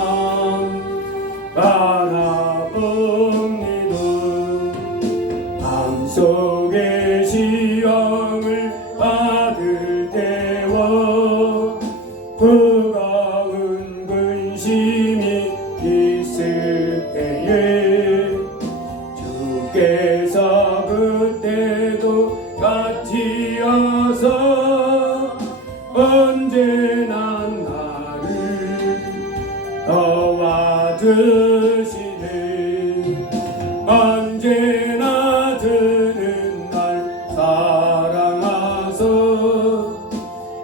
바라봅니다. 마음속에 시험을 받을 때와 버거운 근심이 있을 때에 주께서 그때도 같이 하사 언제나 나를 도와주시네. 언제나 드는 날 사랑하사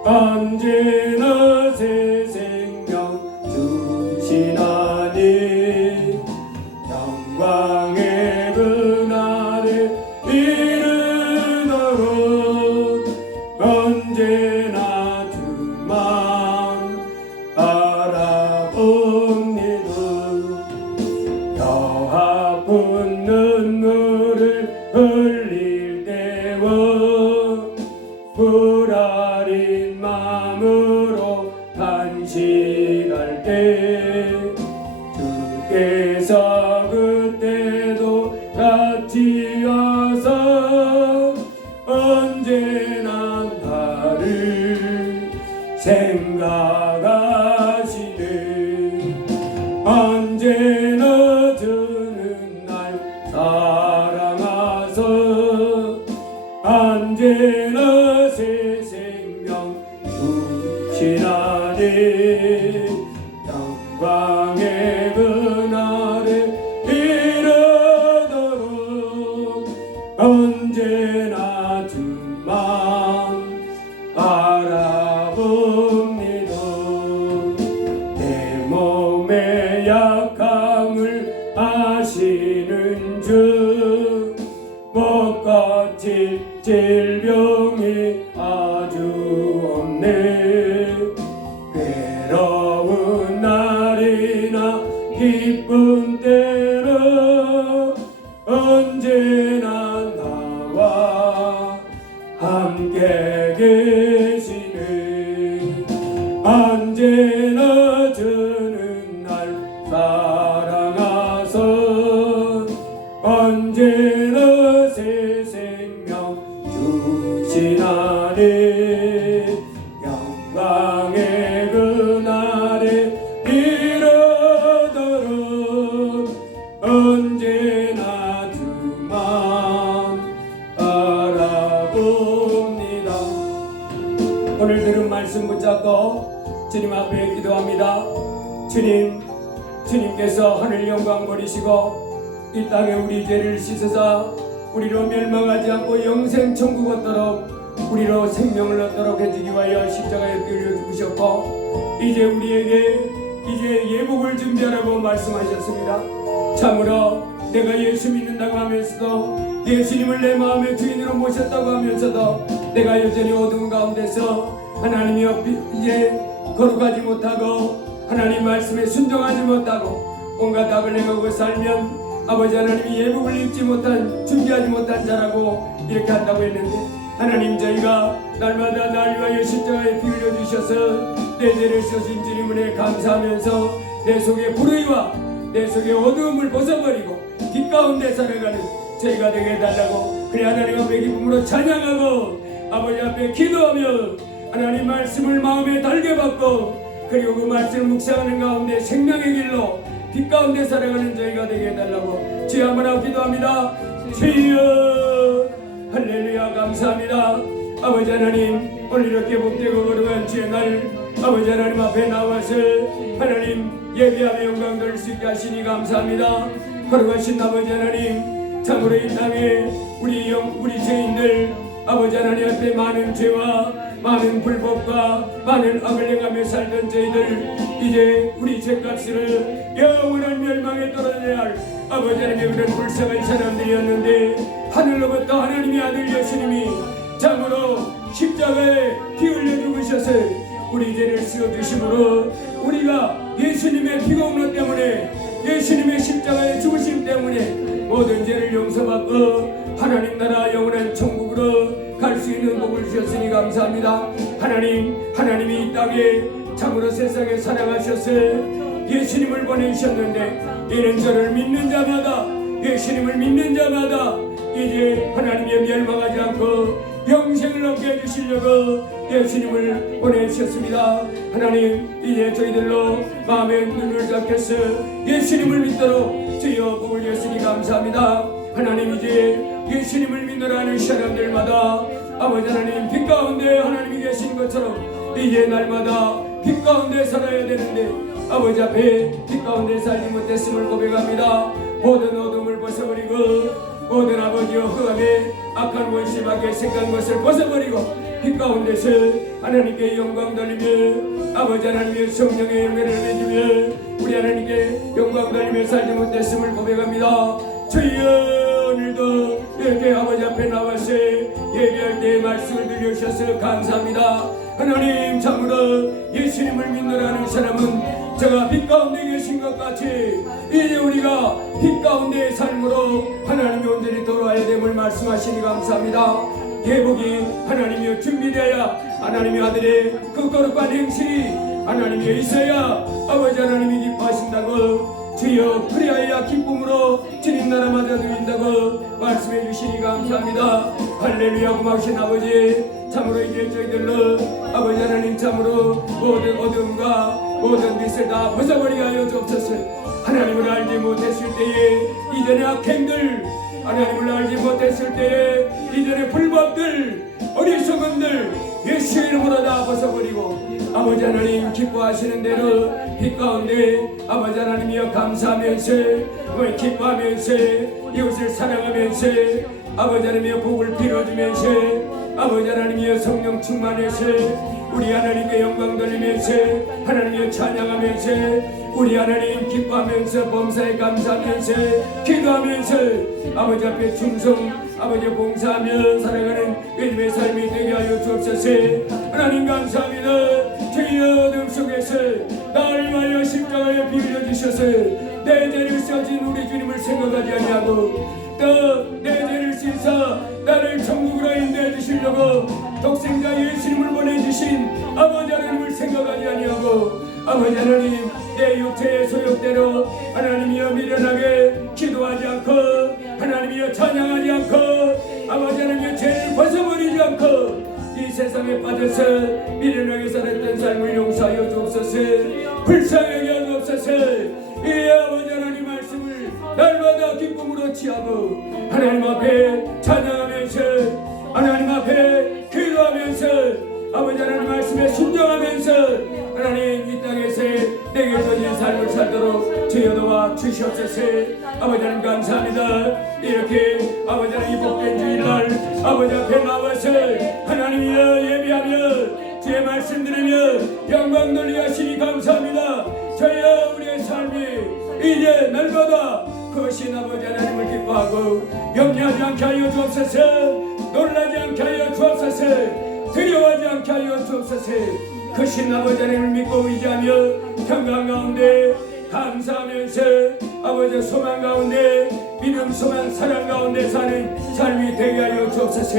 언제나 새 생명 주시나니. 영광의 그날에 이르도록 언제나 주만 바라봅니다. 여하쁜 눈물을 흘릴 때와 불아린 마음으로 탄식할 때 주께서 그때도 같이 하사 언제나 나를 생각하시네. 언제나 주는 날 사랑하사 언제나 새 생명 주시나니. 영광의 그날에 이르도록 언제나 주만 바라봅니다. 내 몸의 약함을 아시는 주 못 고칠 질병이 아주 없네. 괴로운 날이나 기쁜 때나 언제나 나와 함께 계시네. 언제나 주는 날 사랑하사 언제나 새 생명 주시나니. 영광의 그날에 이르도록 언제나 주만 바라봅니다. 오늘 들은 말씀 붙잡고 주님 앞에 기도합니다. 주님께서 하늘 영광 버리시고 이 땅에 우리 죄를 씻으사 우리로 멸망하지 않고 영생 천국 얻도록 우리로 생명을 얻도록 해주기 위하여 십자가에 피 흘려 죽으셨고 이제 우리에게 예복을 준비하라고 말씀하셨습니다. 참으로 내가 예수 믿는다고 하면서도 예수님을 내 마음의 주인으로 모셨다고 하면서도 내가 여전히 어두운 가운데서 하나님이 이제 거룩하지 못하고 하나님 말씀에 순종하지 못하고 온갖 악을 행하고 살면 아버지 하나님이 예복을 입지 못한 준비하지 못한 자라고 이렇게 한다고 했는데 하나님 저희가 날마다 날 위하여 십자가에 피 흘려주셔서 내 죄를 씻으신 주님 은혜에 감사하면서 내 속에 불의와 내 속의 어두움을 벗어버리고 빛 가운데 살아가는 저희가 되게 해달라고 그래 하나님 앞에 기쁨으로 찬양하고 아버지 앞에 기도하며 하나님 말씀을 마음에 달게 받고 그리고 그 말씀을 묵상하는 가운데 생명의 길로 빛 가운데 살아가는 저희가 되게 해달라고 주여 한번 기도합니다. 주여 할렐루야 감사합니다. 아버지 하나님 오늘 이렇게 복되고 거룩한 주의 날 아버지 하나님 앞에 나와서 하나님 예배하며 영광 돌릴 수 있게 하시니 감사합니다. 거룩하신 아버지 하나님 참으로 이 땅에 우리 죄인들 아버지 하나님 앞에 많은 죄와 많은 불법과 많은 악을 행하며 살던 저희들 이제 우리 죄값을 영원한 멸망에 떨어져야 할 아버지 하나님의 그런 불쌍한 사람들이었는데 하늘로부터 하나님의 아들 예수님이 참으로 십자가에 피 흘려 죽으셔서 우리 죄를 씌워주심으로 우리가 예수님의 피공로 때문에 예수님의 십자가의 죽으심 때문에 모든 죄를 용서받고 하나님 나라 영원한 천국으로 갈 수 있는 복을 주셨으니 감사합니다. 하나님이 이 땅에 참으로 세상에 살아가셔서 예수님을 보내주셨는데 이는 저를 믿는 자마다 예수님을 믿는 자마다 이제 하나님의 멸망하지 않고 영생을 얻게 해주시려고 예수님을 보내주셨습니다. 하나님 이제 저희들로 마음의 눈을 닫겠어 예수님을 믿도록 주여 복을 주셨으니 감사합니다. 하나님 이제 예수님을 믿으라 하는 사람들마다 아버지 하나님 빛 가운데 하나님이 계신 것처럼 이제 날마다 빛 가운데 살아야 되는데 아버지 앞에 빛 가운데 살지 못했음을 고백합니다. 모든 어둠을 벗어버리고 모든 아버지와 흑암의 악한 원시 밖에 생각한 것을 벗어버리고 빛 가운데서 하나님께 영광 돌리며 아버지 하나님의 성령의 영예를 해주며 우리 하나님께 영광 돌리며 살지 못했음을 고백합니다. 주여 오늘도 이렇게 아버지 앞에 나와서 예배할 때 말씀을 들려주셔서 감사합니다. 하나님 참으로 예수님을 믿노라는 사람은 저가 빛 가운데 계신 것 같이 이제 우리가 빛 가운데의 삶으로 하나님이 온전히 돌아와야 됨을 말씀하시니 감사합니다. 예복이 하나님이 준비되어야 하나님의 아들의 그 거룩한 행실이 하나님이 있어야 아버지 하나님이 기뻐하신다고 주여 그리하여 기쁨으로 주님 나라 맞아 드린다고 말씀해 주시니 감사합니다. 할렐루야 고마우신 아버지 참으로 이제 저희들로 아버지 하나님 참으로 모든 어둠과 모든 빛을 다 벗어버리게 하여 주옵소서. 하나님을 알지 못했을 때에 이전의 악행들 하나님을 알지 못했을 때에 이전의 불법들 어리석은들 예수의 이름으로 다 벗어버리고 아버지 하나님 기뻐하시는 대로 빛 가운데 아버지 하나님이여 감사하면서 기뻐하면서 이웃을 사랑하면서 아버지 하나님이여 복을 빌어주면서 아버지 하나님이여 성령 충만해서 우리 하나님께 영광 돌리면서 하나님이여 찬양하면서 우리 하나님 기뻐하면서 범사에 감사하면서 기도하면서 아버지 앞에 충성 아버지 봉사하며 살아가는 믿음의 삶이 되게 하여 주옵소서. 하나님 감사합니다. 주의 어둠 속에서 나를 위하여 십자가에 피 흘려 주셔서 내 죄를 씌어진 우리 주님을 생각하지 아니하고 또 내 죄를 씻어 나를 천국으로 인도해 주시려고 독생자 예수님을 보내주신 아버지 하나님을 생각하지 아니하고 아버지 하나님 내 육체의 소욕대로 하나님이여 미련하게 기도하지 않고 하나님이여 찬양하지 않고 아버지 하나님의 죄를 벗어버리지 않고 이 세상에 빠져서 미련하게 살았던 삶을 용서하여 주옵소서. 불쌍하게 하여 주옵소서. 이 아버지 하나님 말씀을 날마다 기쁨으로 취하고 하나님 앞에 찬양하면서 하나님 앞에 기도하면서 아버지 하나님 말씀에 순종하면서 하나님 이 땅에서 내게 주어진 삶을 살도록 주여 도와 주시옵소서. 아버지 하나님 감사합니다. 이렇게 아버지 하나님 복된 주일날 아버지 앞에 나와서 하나님이여 예배하며 주의 말씀 들으며 영광 돌리게 하시니 감사합니다. 저희여 우리의 삶이 이제 날마다 그것이 아버지 하나님을 기뻐하고 염려하지 않게 하여 주옵소서. 놀라지 않게 하여 주옵소서. 두려워하지 않게 하여 주옵소서. 크신 아버지 하나님을 믿고 의지하며 평강 가운데 감사하면서 아버지 소망 가운데 믿음 소망 사랑 가운데 사는 삶이 되게 하여 주옵소서.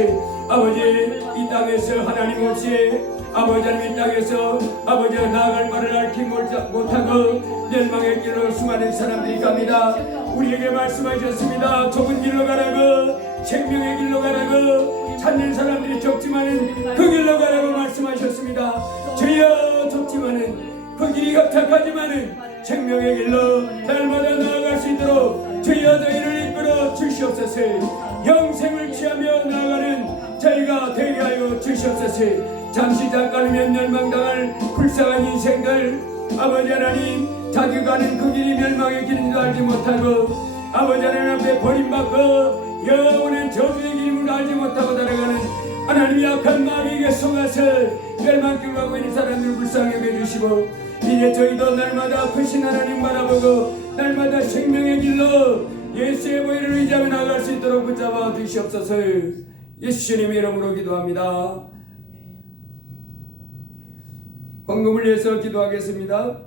아버지 이 땅에서 하나님 없이 아버지 하나님 이 땅에서 아버지 나아갈 바를 알지 못하고 멸망의 길로 수많은 사람들이 갑니다. 우리에게 말씀하셨습니다. 좁은 길로 가라고, 생명의 길로 가라고, 찾는 사람들이 적지만은 그 길로 가라고 말씀하셨습니다. 주여, 좁지만은 그 길이 협착하지만은 생명의 길로 날마다 나아갈 수 있도록 주여 저희를 이끌어 주시옵소서. 영생을 취하며 나아가는 저희가 되게 하여 주시옵소서. 잠시 잠깐이면 멸망당할 불쌍한 인생들, 아버지 하나님, 자기 가는 그 길이 멸망의 길인 줄 알지 못하고 아버지 하나님 앞에 버림받고 영원한 저주의 길임을 알지 못하고 달아가는 하나님의 약한 마귀에게 속아서 멸망길 가고 있는 사람들을 불쌍히 여겨주시고, 이제 저희도 날마다 크신 하나님 바라보고 날마다 생명의 길로 예수의 보혈을 의지하며 나아갈 수 있도록 붙잡아 주시옵소서. 예수님 이름으로 기도합니다. 헌금을 위해서 기도하겠습니다.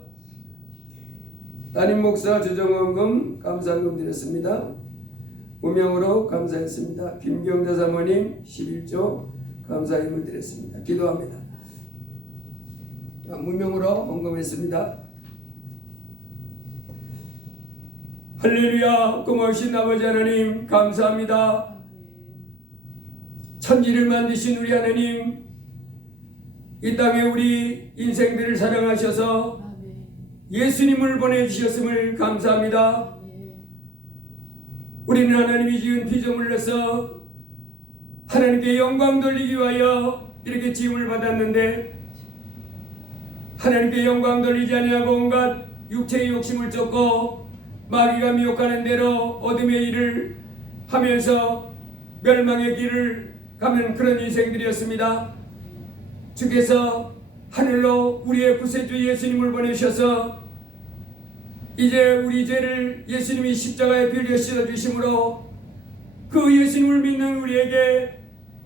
담임 목사 주정헌금 감사헌금 드렸습니다. 무명으로 감사했습니다. 김경자 사모님 11조 감사헌금을 드렸습니다. 기도합니다. 무명으로 헌금했습니다. 할렐루야. 고마우신 아버지 하나님 감사합니다. 천지를 만드신 우리 하나님, 이 땅에 우리 인생들을 사랑하셔서 예수님을 보내주셨음을 감사합니다. 우리는 하나님이 지은 피조물로서 하나님께 영광 돌리기 위하여 이렇게 지음을 받았는데, 하나님께 영광 돌리지 아니하고 온갖 육체의 욕심을 쫓고 마귀가 미혹하는 대로 어둠의 일을 하면서 멸망의 길을 가는 그런 인생들이었습니다. 주께서 하늘로 우리의 구세주 예수님을 보내셔서 이제 우리 죄를 예수님이 십자가에 빌려 씌워 주심으로 그 예수님을 믿는 우리에게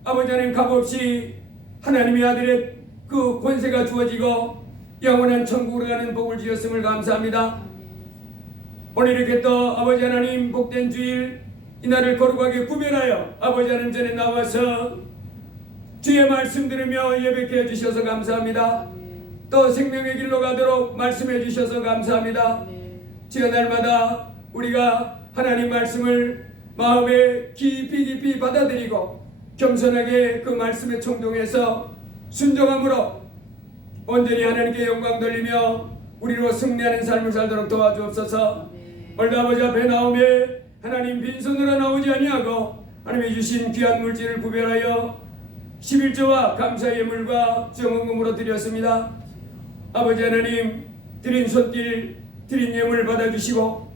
아버지 하나님 값없이 하나님의 아들의 그 권세가 주어지고 영원한 천국으로 가는 복을 주셨음을 감사합니다. 오늘 이렇게 또 아버지 하나님 복된 주일 이날을 거룩하게 구별하여 아버지 하나님 전에 나와서 주의 말씀 들으며 예배케 해주셔서 감사합니다. 또 생명의 길로 가도록 말씀해 주셔서 감사합니다. 주여, 날마다 우리가 하나님 말씀을 마음에 깊이 받아들이고 겸손하게 그 말씀에 청종해서 순종함으로 온전히 하나님께 영광 돌리며 우리로 승리하는 삶을 살도록 도와주옵소서. 오늘 아버지 앞에 나오며 하나님 빈손으로 나오지 아니하고 하나님이 주신 귀한 물질을 구별하여 11조와 감사의 예물과 정헌금으로 드렸습니다. 아버지 하나님, 드린 손길 드린 예물을 받아주시고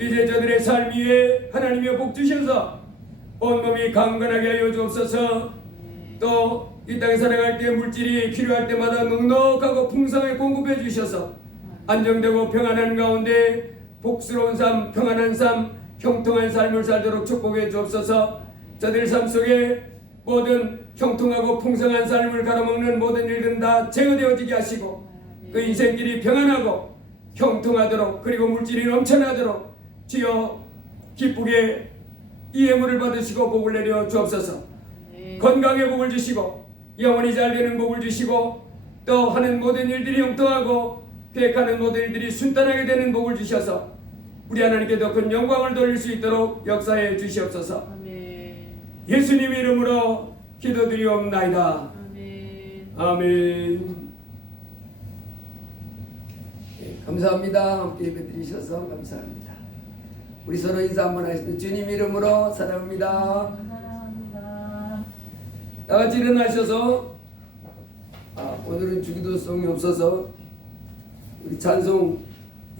이제 저들의 삶 위에 하나님의 복 주셔서 온몸이 강건하게 하여 주옵소서. 또 이 땅에 살아갈 때 물질이 필요할 때마다 넉넉하고 풍성하게 공급해 주셔서 안정되고 평안한 가운데 복스러운 삶, 평안한 삶, 형통한 삶을 살도록 축복해 주옵소서. 저들 삶 속에 모든 형통하고 풍성한 삶을 가로막는 모든 일들은 다 제거되어지게 하시고 그 인생길이 평안하고 형통하도록, 그리고 물질이 넘쳐나도록 주여 기쁘게 이 예물을 받으시고 복을 내려 주옵소서. 건강의 복을 주시고 영원히 잘되는 복을 주시고 또 하는 모든 일들이 형통하고 계획하는 모든 일들이 순탄하게 되는 복을 주셔서 우리 하나님께 더 큰 영광을 돌릴 수 있도록 역사해 주시옵소서. 예수님 이름으로 기도드리옵나이다. 아멘. 감사합니다. 함께 예배드리셔서 감사합니다. 우리 서로 인사 한번 하시죠. 주님 이름으로 사랑합니다. 다같이 일어나셔서 오늘은 주기도송이 없어서 우리 찬송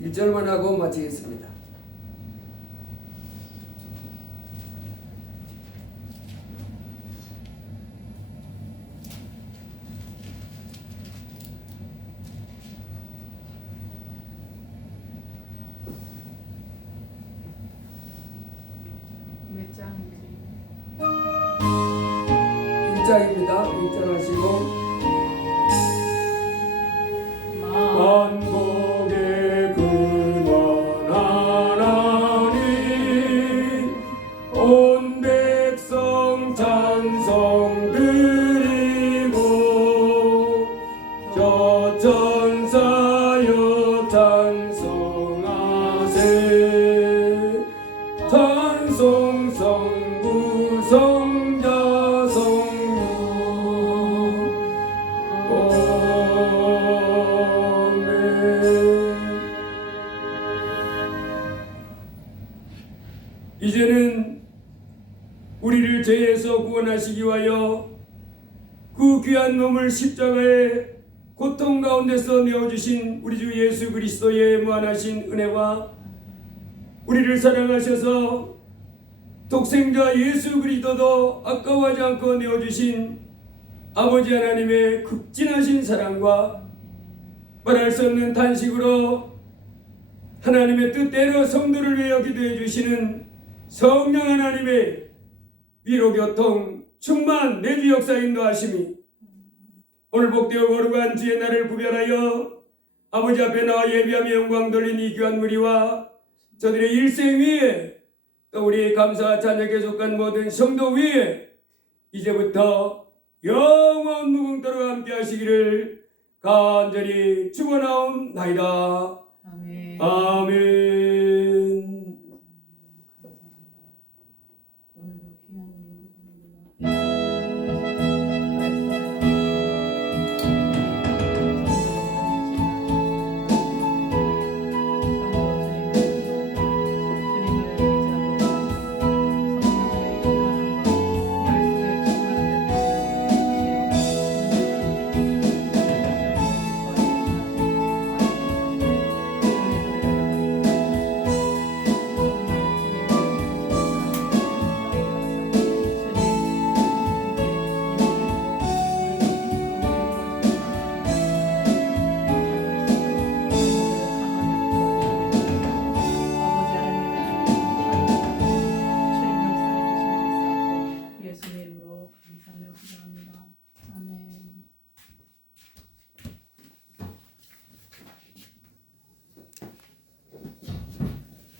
1절만 하고 마치겠습니다. 몇 장이지? 1장입니다. 1장 하시고 만복의 근원 하나님 온 백성 찬송 구원하시기 위하여 그 귀한 몸을 십자가에 고통 가운데서 내어주신 우리 주 예수 그리스도의 무한하신 은혜와 우리를 사랑하셔서 독생자 예수 그리스도도 아까워하지 않고 내어주신 아버지 하나님의 극진하신 사랑과 말할 수 없는 탄식으로 하나님의 뜻대로 성도를 위하여 기도해 주시는 성령 하나님의 위로 교통 충만 내주 역사 인도하심이 오늘 복되어 거룩한 주의 날을 구별하여 아버지 앞에 나와 예비하며 영광 돌린 이 귀한 무리와 저들의 일생 위에 또 우리 감사와 찬양에 속한 모든 성도 위에 이제부터 영원 무궁토록 함께 하시기를 간절히 축원하옵나이다. 아멘. 아멘.